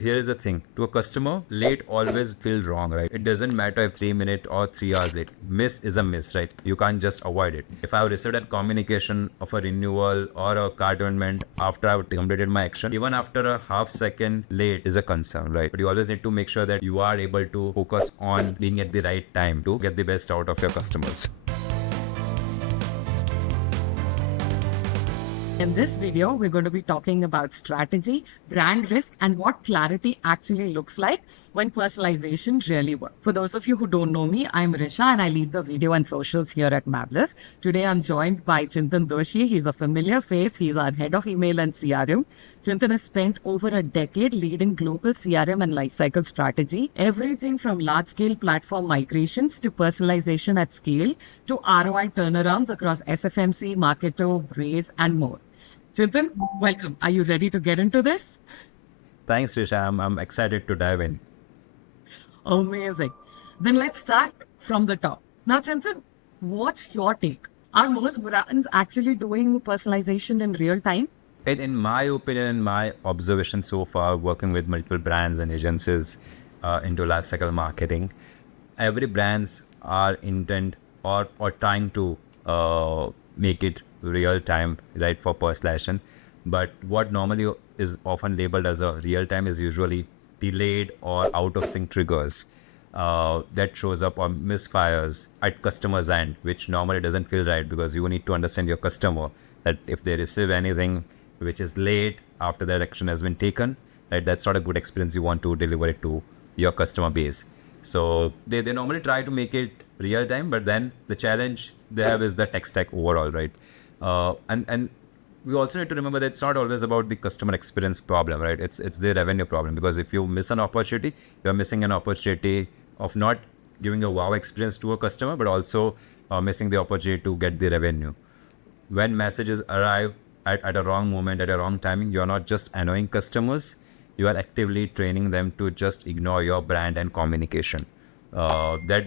Here is the thing, to a customer, late always feels wrong, right? It doesn't matter if 3 minutes or 3 hours late. Miss is a miss, right? You can't just avoid it. If I've received a communication of a renewal or a card amendment after I've completed my action, even after a half second late is a concern, right? But you always need to make sure that you are able to focus on being at the right time to get the best out of your customers. In this video, we're going to be talking about strategy, brand risk, and what clarity actually looks like when personalization really works. For those of you who don't know me, I'm Risha and I lead the video and socials here at Mablis. Today, I'm joined by Chintan Doshi. He's a familiar face. He's our head of email and CRM. Chintan has spent over a decade leading global CRM and lifecycle strategy, everything from large-scale platform migrations to personalization at scale to ROI turnarounds across SFMC, Marketo, Braze, and more. Chintan, welcome. Are you ready to get into this? Thanks, Risha. I'm excited to dive in. Amazing. Then let's start from the top. Now, Chintan, what's your take? Are most brands actually doing personalization in real time? In my opinion, in my observation so far, working with multiple brands and agencies into lifecycle marketing, every brands are intent or trying to make it real time, right, for personalization. But what normally is often labeled as a real time is usually delayed or out of sync triggers that shows up on misfires at customer's end, which normally doesn't feel right because you need to understand your customer that if they receive anything which is late after that action has been taken, right, that's not a good experience you want to deliver it to your customer base. So they normally try to make it real time, but then the challenge they have is the tech stack overall, right? And we also need to remember that it's not always about the customer experience problem, right? It's the revenue problem, because if you miss an opportunity, you're missing an opportunity of not giving a wow experience to a customer, but also missing the opportunity to get the revenue. When messages arrive at a wrong moment, at a wrong timing, you're not just annoying customers, you are actively training them to just ignore your brand and communication. That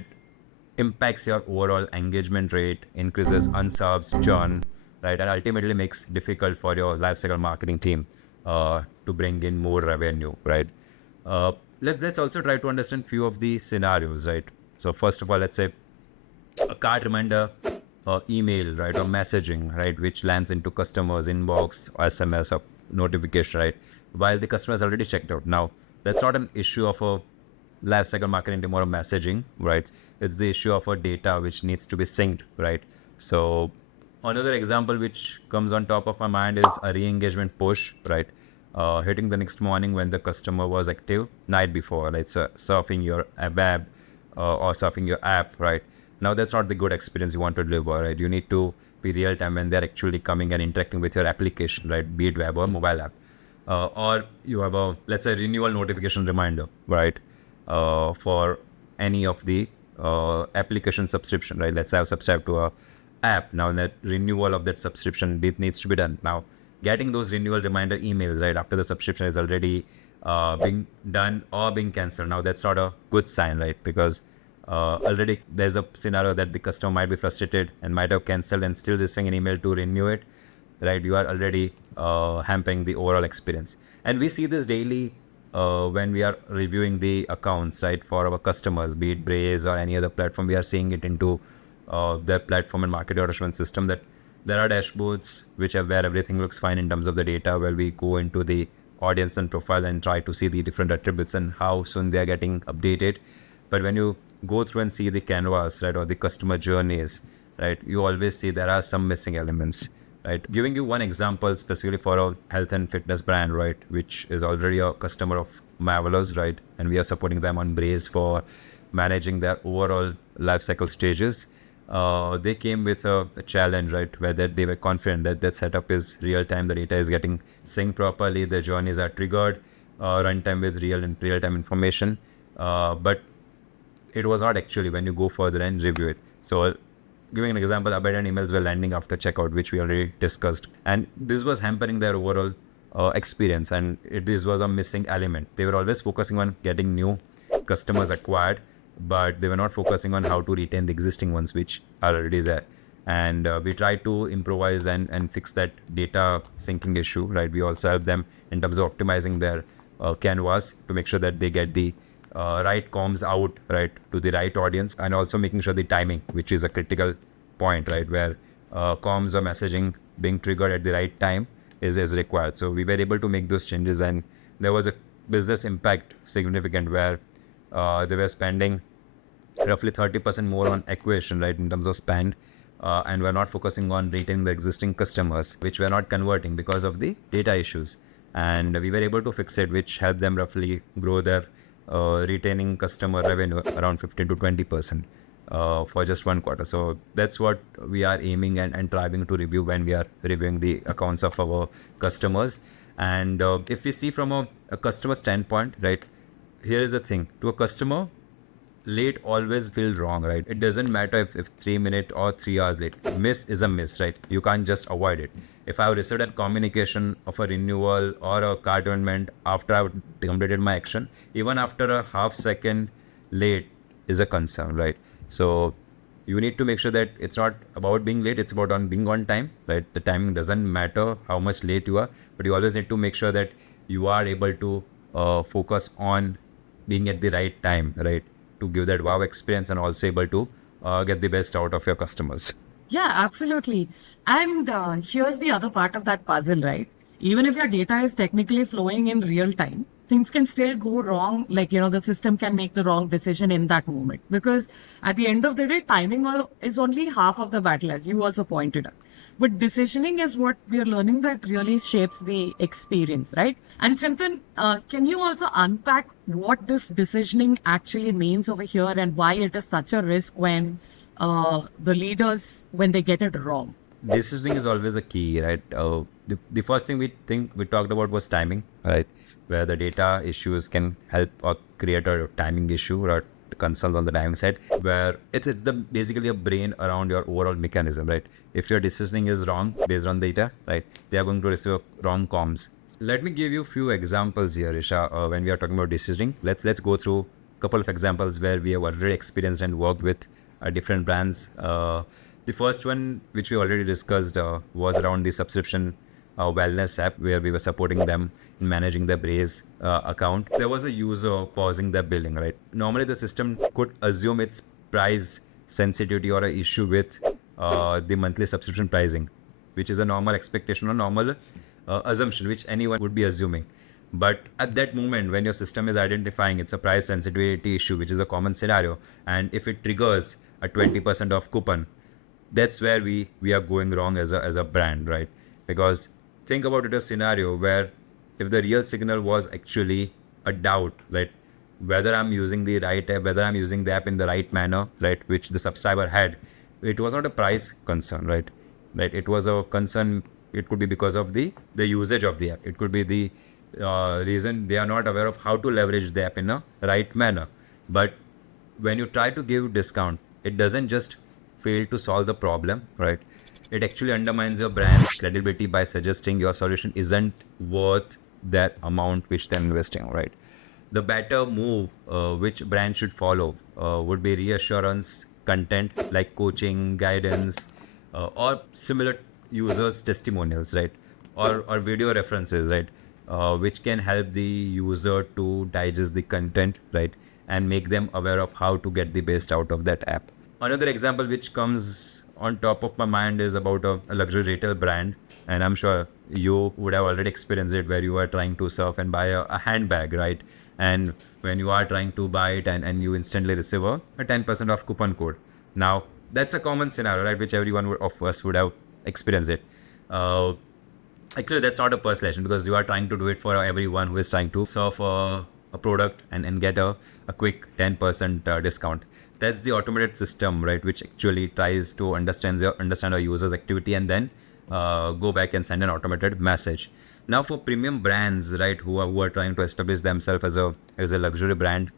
impacts your overall engagement rate, increases unsubs, churn, right, and ultimately makes difficult for your lifecycle marketing team to bring in more revenue, right? Let's also try to understand few of the scenarios, right? So first of all, let's say a card reminder email, right, or messaging, right, which lands into customers inbox or SMS or notification, right, while the customer has already checked out. Now that's not an issue of a lifecycle marketing team or messaging, right? It's the issue of a data which needs to be synced, right? So another example which comes on top of my mind is a re-engagement push, right? Hitting the next morning when the customer was active night before, right? So surfing your web or surfing your app, right? Now that's not the good experience you want to deliver, right? You need to be real time when they're actually coming and interacting with your application, right? Be it web or mobile app. Or you have a, let's say, renewal notification reminder, right? For any of the application subscription, right? Let's say I've subscribed to a app. Now that renewal of that subscription needs to be done. Now getting those renewal reminder emails right after the subscription is already being done or being cancelled. Now that's not a good sign, right? Because already there's a scenario that the customer might be frustrated and might have cancelled and still receiving an email to renew it, right? You are already hampering the overall experience. And we see this daily when we are reviewing the accounts, right, for our customers, be it Braze or any other platform. We are seeing it into their platform and market automation system that there are dashboards which are where everything looks fine in terms of the data, where we go into the audience and profile and try to see the different attributes and how soon they are getting updated. But when you go through and see the canvas, right, or the customer journeys, right, you always see there are some missing elements, right? Giving you one example specifically for a health and fitness brand, right, which is already a customer of Marvelous, right, and we are supporting them on Braze for managing their overall life cycle stages. They came with a challenge, right, where that they were confident that that setup is real time, the data is getting synced properly, the journeys are triggered, runtime with real time information, but it was not actually when you go further and review it. So giving an example, abandoned emails were landing after checkout, which we already discussed, and this was hampering their overall experience, and this was a missing element. They were always focusing on getting new customers acquired, but they were not focusing on how to retain the existing ones which are already there. And we try to improvise and fix that data syncing issue, right? We also help them in terms of optimizing their canvas to make sure that they get the right comms out, right, to the right audience, and also making sure the timing, which is a critical point, right, where comms or messaging being triggered at the right time is required. So we were able to make those changes, and there was a business impact significant where they were spending roughly 30% more on acquisition, right, in terms of spend, and we're not focusing on retaining the existing customers, which we're not converting because of the data issues. And we were able to fix it, which helped them roughly grow their retaining customer revenue around 15 to 20% for just 1 quarter. So that's what we are aiming and striving to review when we are reviewing the accounts of our customers. And if we see from a customer standpoint, right, here is the thing: to a customer, late always feels wrong, right? It doesn't matter if 3 minutes or 3 hours late. Miss is a miss, right? You can't just avoid it. If I've received a communication of a renewal or a card amendment after I've completed my action, even after a half second late is a concern, right? So you need to make sure that it's not about being late, it's about being on time, right? The timing doesn't matter how much late you are, but you always need to make sure that you are able to focus on being at the right time, right, to give that wow experience and also able to get the best out of your customers. Yeah, absolutely. And here's the other part of that puzzle, right? Even if your data is technically flowing in real time, things can still go wrong. Like, the system can make the wrong decision in that moment. Because at the end of the day, timing is only half of the battle, as you also pointed out. But decisioning is what we are learning that really shapes the experience, right? And Chintan, can you also unpack what this decisioning actually means over here and why it is such a risk when the leaders, when they get it wrong? Decisioning is always a key, right? The first thing we talked about was timing, right? Where the data issues can help or create a timing issue or concerns on the timing side, where it's the basically a brain around your overall mechanism, right? If your decisioning is wrong based on data, right, they are going to receive wrong comms. Let me give you a few examples here, Isha. When we are talking about decisioning, let's go through a couple of examples where we have already experienced and worked with different brands. The first one, which we already discussed, was around the subscription wellness app, where we were supporting them in managing their Braze account. There was a user pausing their billing, right? Normally, the system could assume its price sensitivity or an issue with the monthly subscription pricing, which is a normal expectation or normal assumption, which anyone would be assuming. But at that moment, when your system is identifying it's a price sensitivity issue, which is a common scenario, and if it triggers a 20% off coupon, that's where we are going wrong as a brand, right? Because think about it, a scenario where if the real signal was actually a doubt, right, whether I'm using the right app, whether I'm using the app in the right manner, right, which the subscriber had, it was not a price concern, right? It was a concern. It could be because of the usage of the app. It could be the reason they are not aware of how to leverage the app in a right manner. But when you try to give discount, it doesn't just fail to solve the problem, right? It actually undermines your brand's credibility by suggesting your solution isn't worth that amount which they're investing, right? The better move which brand should follow would be reassurance content like coaching, guidance, or similar users' testimonials, right? Or video references, right? Which can help the user to digest the content, right? And make them aware of how to get the best out of that app. Another example which comes on top of my mind is about a luxury retail brand. And I'm sure you would have already experienced it, where you are trying to surf and buy a handbag, right? And when you are trying to buy it and you instantly receive a 10% off coupon code. Now, that's a common scenario, right? Which everyone of us would have experienced it. Actually, that's not a personalization, because you are trying to do it for everyone who is trying to surf a product and get a quick 10% discount. That's the automated system, right? Which actually tries to understand a user's activity and then go back and send an automated message. Now, for premium brands, right, who are trying to establish themselves as a luxury brand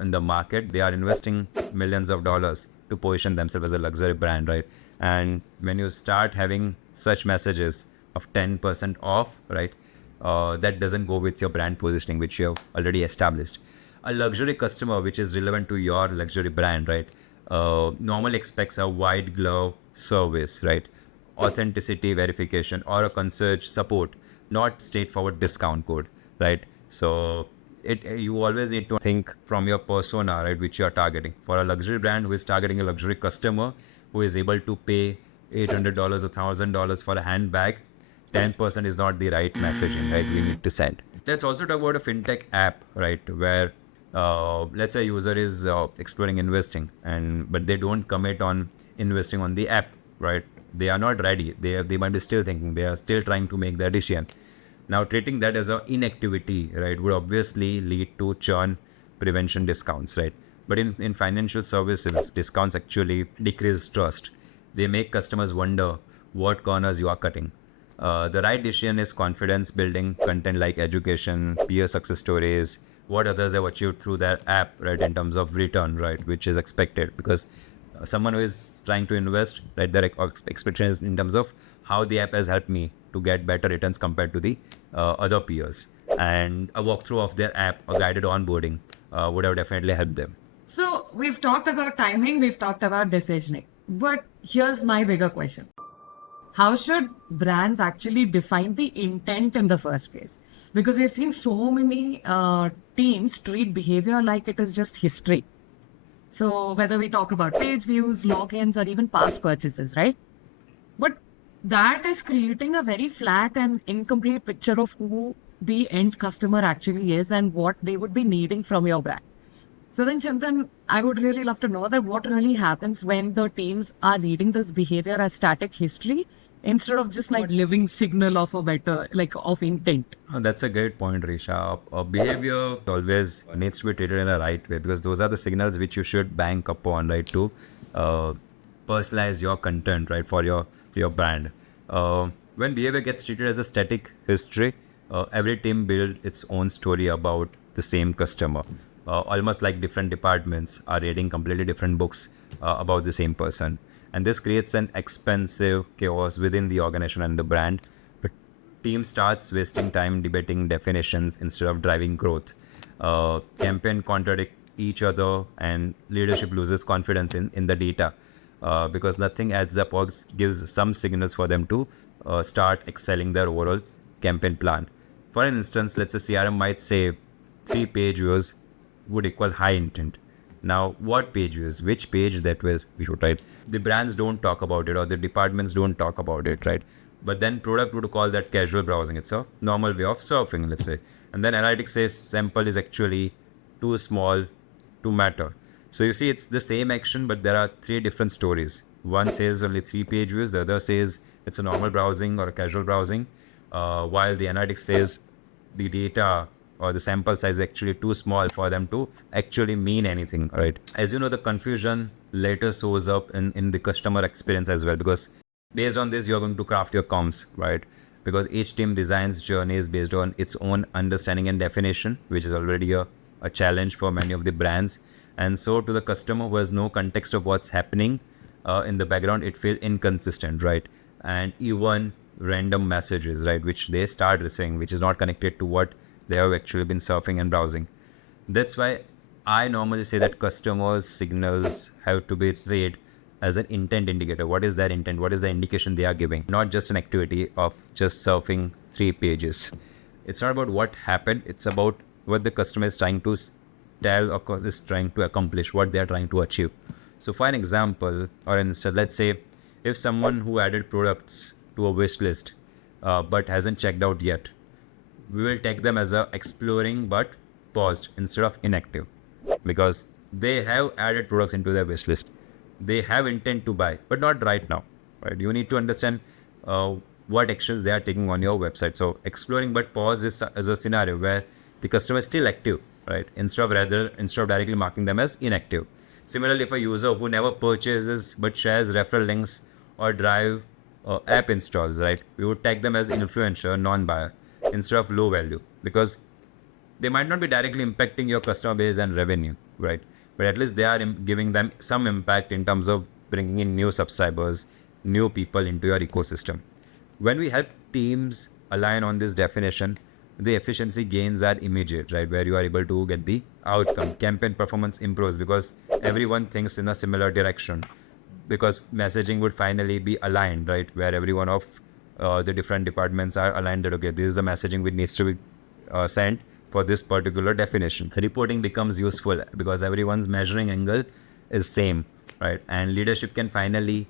in the market, they are investing millions of dollars to position themselves as a luxury brand, right? And when you start having such messages of 10% off, right, that doesn't go with your brand positioning, which you have already established. A luxury customer, which is relevant to your luxury brand, right, normally expects a wide glove service, right, authenticity verification, or a concierge support, not straightforward discount code, right? So you always need to think from your persona, right, which you are targeting. For a luxury brand who is targeting a luxury customer who is able to pay $800 or $1,000 for a handbag, 10% is not the right messaging, right? We need to send. Let's also talk about a fintech app, right, where let's say a user is exploring investing, and but they don't commit on investing on the app, right? They are not ready. They might be still thinking. They are still trying to make their decision. Now, treating that as an inactivity, right, would obviously lead to churn prevention discounts, right? But in financial services, discounts actually decrease trust. They make customers wonder what corners you are cutting. The right decision is confidence building content like education, peer success stories, what others have achieved through their app, right, in terms of return, right, which is expected. Because someone who is trying to invest, right, their expectations in terms of how the app has helped me to get better returns compared to the other peers. And a walkthrough of their app or guided onboarding would have definitely helped them. So we've talked about timing, we've talked about decisioning. But here's my bigger question. How should brands actually define the intent in the first place? Because we've seen so many teams treat behavior like it is just history. So whether we talk about page views, logins, or even past purchases, right? But that is creating a very flat and incomplete picture of who the end customer actually is and what they would be needing from your brand. So then, Chintan, I would really love to know that what really happens when the teams are reading this behavior as static history instead of just like living signal of a better, like of intent. That's a great point, Risha. Behavior always needs to be treated in a right way because those are the signals which you should bank upon, right, to uh, personalize your content, right, for your brand. When behavior gets treated as a static history, every team builds its own story about the same customer. Almost like different departments are reading completely different books about the same person. And this creates an expensive chaos within the organization and the brand. But team starts wasting time debating definitions instead of driving growth. Campaign contradict each other and leadership loses confidence in the data because nothing adds up or gives some signals for them to start excelling their overall campaign plan. For instance, let's say CRM might say 3 page views would equal high intent. Now, what page views? Which page that will we should write? The brands don't talk about it or the departments don't talk about it, right? But then product would call that casual browsing. It's a normal way of surfing, let's say. And then analytics says sample is actually too small to matter. So you see, it's the same action, but there are 3 different stories. One says only 3 page views. The other says it's a normal browsing or a casual browsing, while the analytics says the data or the sample size is actually too small for them to actually mean anything, right? As you know, the confusion later shows up in the customer experience as well, because based on this, you're going to craft your comms, right? Because each team designs journeys based on its own understanding and definition, which is already a challenge for many of the brands. And so to the customer who has no context of what's happening in the background, it feels inconsistent, right? And even random messages, right, which they start receiving, which is not connected to what they have actually been surfing and browsing. That's why I normally say that customers' signals have to be read as an intent indicator. What is their intent? What is the indication they are giving? Not just an activity of just surfing 3 pages. It's not about what happened. It's about what the customer is trying to tell or is trying to accomplish, what they are trying to achieve. So for an example, or instead, let's say if someone who added products to a wish list but hasn't checked out yet, we will take them as a exploring but paused instead of inactive, because they have added products into their wish list. They have intent to buy, but not right now, right? You need to understand what actions they are taking on your website. So exploring but pause is a scenario where the customer is still active, right? Instead of directly marking them as inactive. Similarly, if a user who never purchases but shares referral links or drive app installs, right, we would tag them as influencer, non-buyer, instead of low value, because they might not be directly impacting your customer base and revenue, right? But at least they are giving them some impact in terms of bringing in new subscribers, new people into your ecosystem. When we help teams align on this definition, the efficiency gains are immediate, right? Where you are able to get the outcome. Campaign performance improves because everyone thinks in a similar direction, because messaging would finally be aligned, right? Where every one of the different departments are aligned that, okay, this is the messaging which needs to be sent for this particular definition. Reporting becomes useful because everyone's measuring angle is same, right? And leadership can finally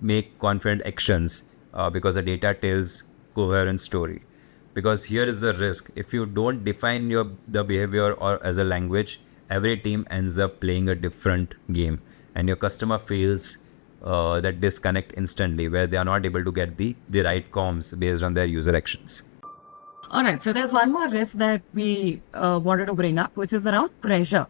make confident actions because the data tells coherent story. Because here is the risk: if you don't define the behavior or as a language, every team ends up playing a different game, and your customer feels that disconnect instantly, where they are not able to get the right comms based on their user actions. All right, so there's one more risk that we wanted to bring up, which is around pressure.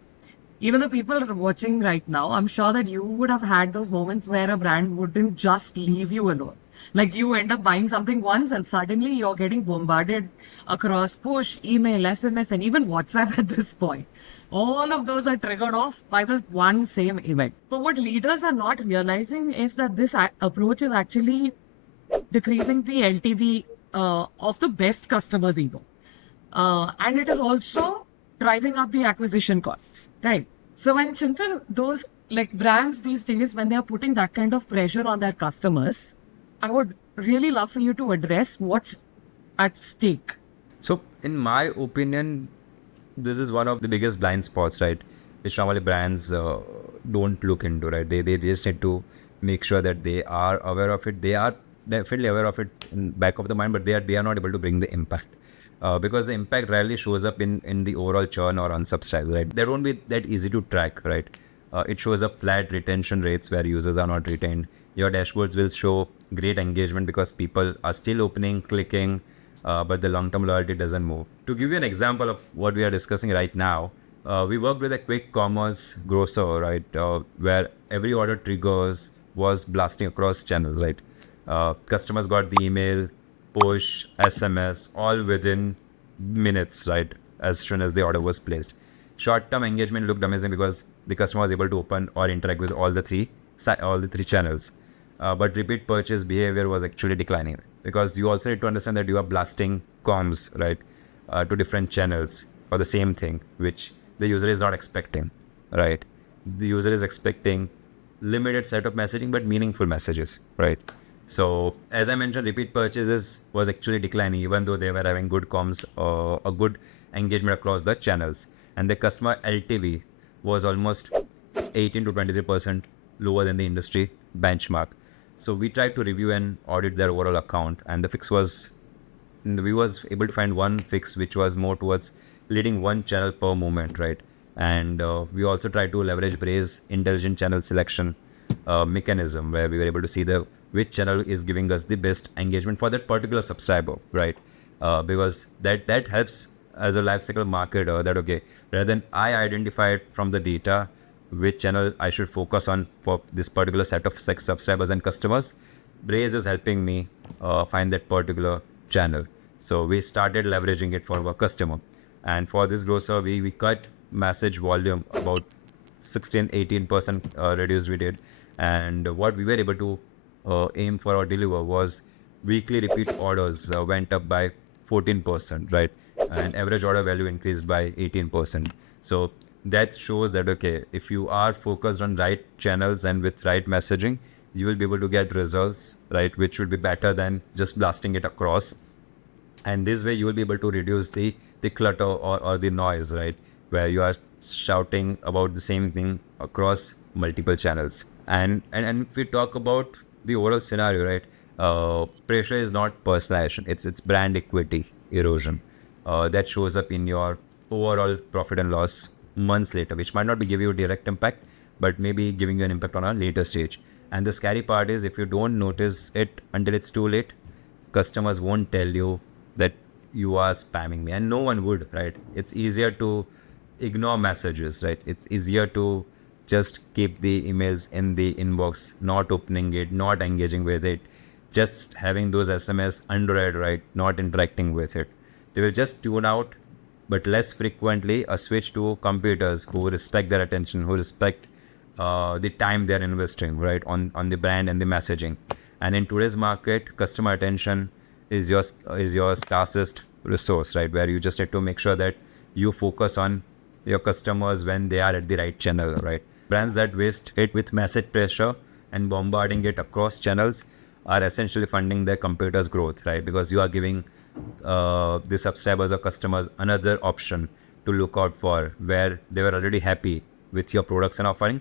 Even the people are watching right now, I'm sure that you would have had those moments where a brand wouldn't just leave you alone. Like you end up buying something once and suddenly you're getting bombarded across push, email, SMS, and even WhatsApp at this point. All of those are triggered off by the one same event. But what leaders are not realizing is that this approach is actually decreasing the LTV of the best customers even. And it is also driving up the acquisition costs, right? So when Chintan, those like brands these days, when they're putting that kind of pressure on their customers, I would really love for you to address what's at stake. So, in my opinion, this is one of the biggest blind spots, right? Which normally brands don't look into, right? They just need to make sure that they are aware of it. They are definitely aware of it in back of the mind, but they are not able to bring the impact. Because the impact rarely shows up in the overall churn or unsubscribe, right? That won't be that easy to track, right? It shows up flat retention rates where users are not retained. Your dashboards will show great engagement because people are still opening, clicking, but the long-term loyalty doesn't move. To give you an example of what we are discussing right now, we worked with a quick commerce grocer, right, where every order triggers was blasting across channels, right? Customers got the email, push, SMS, all within minutes, right? As soon as the order was placed. Short-term engagement looked amazing because the customer was able to open or interact with all the three channels. But repeat purchase behavior was actually declining because you also need to understand that you are blasting comms, right, to different channels for the same thing, which the user is not expecting, right? The user is expecting limited set of messaging, but meaningful messages, right? So as I mentioned, repeat purchases was actually declining, even though they were having good comms, a good engagement across the channels. And the customer LTV was almost 18 to 23% lower than the industry benchmark. So we tried to review and audit their overall account, and the fix was, we was able to find one fix which was more towards leading one channel per moment, right? And we also tried to leverage Braze intelligent channel selection mechanism, where we were able to see which channel is giving us the best engagement for that particular subscriber, right? Because that helps as a lifecycle marketer, that okay, rather than I identify it from the data which channel I should focus on for this particular set of subscribers and customers, Braze is helping me find that particular channel. So we started leveraging it for our customer. And for this grocer, we cut message volume about 16-18% reduced we did. And what we were able to aim for or deliver was weekly repeat orders went up by 14%, right? And average order value increased by 18%. So that shows that, okay, if you are focused on right channels and with right messaging, you will be able to get results, right? Which will be better than just blasting it across. And this way you will be able to reduce the clutter or the noise, right? Where you are shouting about the same thing across multiple channels. And if we talk about the overall scenario, right? Pressure is not personalization. It's brand equity erosion. That shows up in your overall profit and loss months later, which might not be giving you direct impact, but maybe giving you an impact on a later stage. And the scary part is if you don't notice it until it's too late, customers won't tell you that you are spamming me, and no one would, right? It's easier to ignore messages, right? It's easier to just keep the emails in the inbox, not opening it, not engaging with it, just having those SMS unread, right? Not interacting with it. They will just tune out, but less frequently a switch to computers who respect their attention, who respect the time they're investing, right, on the brand and the messaging. And in today's market, customer attention is your scarcest resource, right? Where you just need to make sure that you focus on your customers when they are at the right channel, right? Brands that waste it with message pressure and bombarding it across channels are essentially funding their competitors' growth, right? Because you are giving the subscribers or customers another option to look out for, where they were already happy with your products and offering.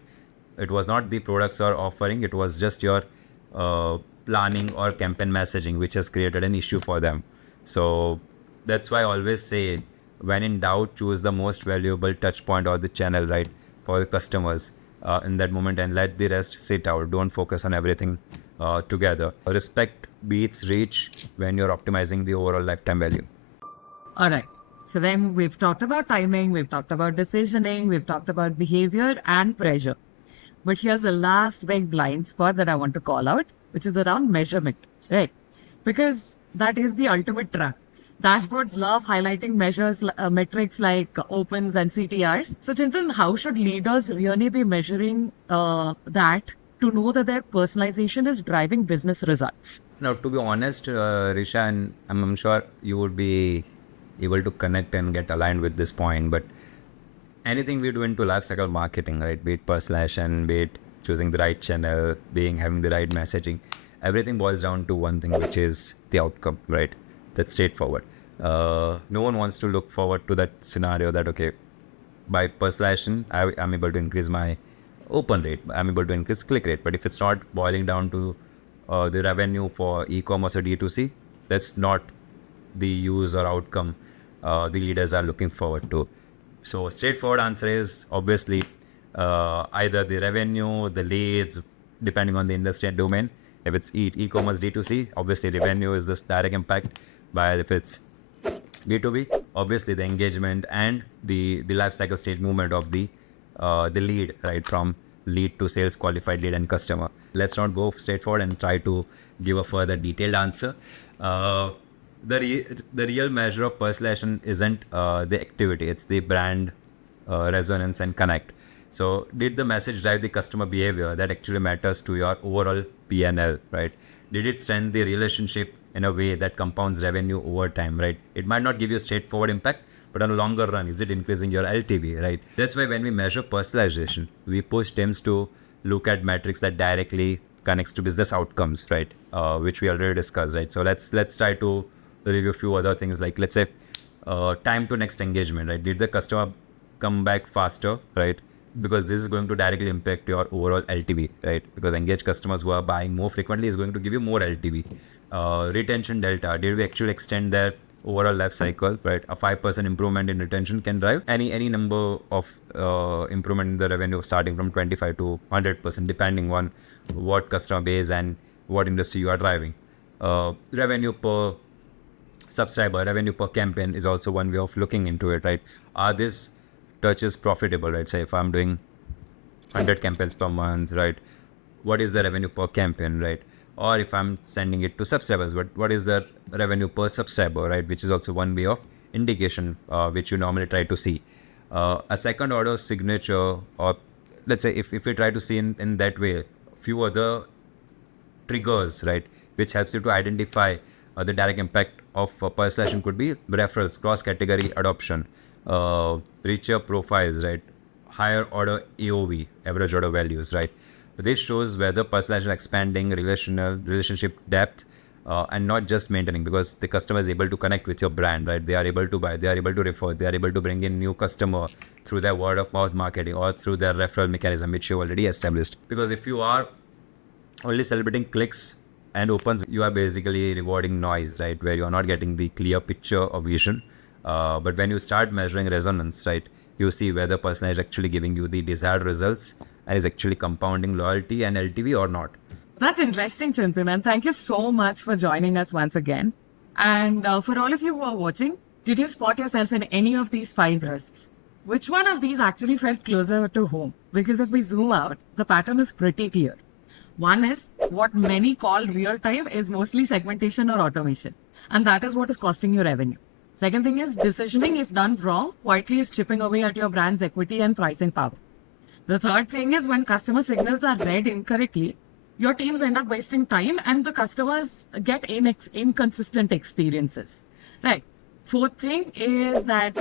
It was not the products or offering, it was just your planning or campaign messaging which has created an issue for them. So that's why I always say, when in doubt, choose the most valuable touch point or the channel, right, for the customers in that moment, and let the rest sit out. Don't focus on everything together. Respect beats reach when you're optimizing the overall lifetime value. All right. So then we've talked about timing, we've talked about decisioning, we've talked about behavior and pressure. But here's the last big blind spot that I want to call out, which is around measurement, right? Because that is the ultimate trap. Dashboards love highlighting metrics like opens and CTRs. So Chintan, how should leaders really be measuring that to know that their personalization is driving business results? Now, to be honest, Risha, and I'm sure you would be able to connect and get aligned with this point, but anything we do into lifecycle marketing, right, be it personalization, be it choosing the right channel, having the right messaging, everything boils down to one thing, which is the outcome, right? That's straightforward. No one wants to look forward to that scenario that, okay, by personalization, I'm able to increase my open rate, I'm able to increase click rate. But if it's not boiling down to the revenue for e-commerce or D2C, that's not the use or outcome the leaders are looking forward to. So straightforward answer is obviously either the revenue, the leads, depending on the industry and domain. If it's e-commerce D2C, obviously revenue is this direct impact. While if it's B2B, obviously the engagement and the life cycle stage movement of the lead, right, from lead to sales, qualified lead and customer. Let's not go straightforward and try to give a further detailed answer. The real measure of personalization isn't the activity, it's the brand resonance and connect. So did the message drive the customer behavior that actually matters to your overall PNL, right? Did it strengthen the relationship in a way that compounds revenue over time, right? It might not give you a straightforward impact, but on a longer run, is it increasing your LTV, right? That's why when we measure personalization, we push teams to look at metrics that directly connects to business outcomes, right? Which we already discussed, right? So let's try to review a few other things, like let's say time to next engagement, right? Did the customer come back faster, right? Because this is going to directly impact your overall LTV, right? Because engaged customers who are buying more frequently is going to give you more LTV. Retention delta, did we actually extend their overall life cycle, right? A 5% improvement in retention can drive any number of improvement in the revenue, starting from 25 to 100%, depending on what customer base and what industry you are driving. Revenue per subscriber, revenue per campaign is also one way of looking into it, right? Are these touches profitable, right? Say if I'm doing 100 campaigns per month, right? What is the revenue per campaign, right? Or if I'm sending it to subscribers, what is the revenue per subscriber, right? Which is also one way of indication which you normally try to see. A second order signature, or let's say if we try to see in that way, few other triggers, right? Which helps you to identify the direct impact of personalization could be referrals, cross-category adoption, richer profiles, right? Higher order AOV, average order values, right? This shows whether personalization is expanding relationship depth and not just maintaining, because the customer is able to connect with your brand, right? They are able to buy, they are able to refer, they are able to bring in new customer through their word of mouth marketing or through their referral mechanism, which you already established. Because if you are only celebrating clicks and opens, you are basically rewarding noise, right? Where you are not getting the clear picture or vision. But when you start measuring resonance, right, you see whether personalization is actually giving you the desired results and is actually compounding loyalty and LTV or not. That's interesting, Chintan, and thank you so much for joining us once again. And for all of you who are watching, did you spot yourself in any of these 5 risks? Which one of these actually felt closer to home? Because if we zoom out, the pattern is pretty clear. One is what many call real time is mostly segmentation or automation, and that is what is costing you revenue. Second thing is decisioning, if done wrong, quietly is chipping away at your brand's equity and pricing power. The third thing is when customer signals are read incorrectly, your teams end up wasting time and the customers get inconsistent experiences, right? Fourth thing is that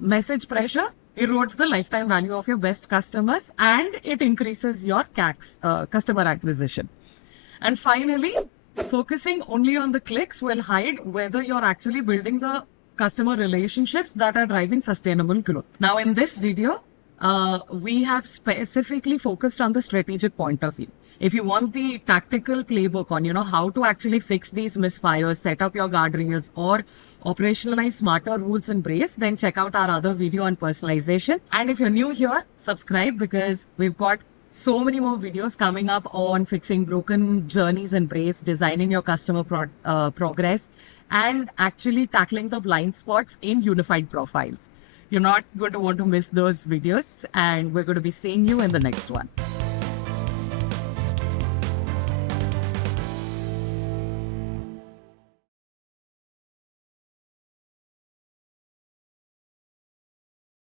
message pressure erodes the lifetime value of your best customers and it increases your CACs, customer acquisition. And finally, Focusing only on the clicks will hide whether you're actually building the customer relationships that are driving sustainable growth. Now, in this video, we have specifically focused on the strategic point of view. If you want the tactical playbook on, how to actually fix these misfires, set up your guardrails, or operationalize smarter rules in Braze, then check out our other video on personalization. And if you're new here, subscribe, because we've got so many more videos coming up on fixing broken journeys in Braze, designing your customer progress, and actually tackling the blind spots in unified profiles. You're not going to want to miss those videos, and we're going to be seeing you in the next one.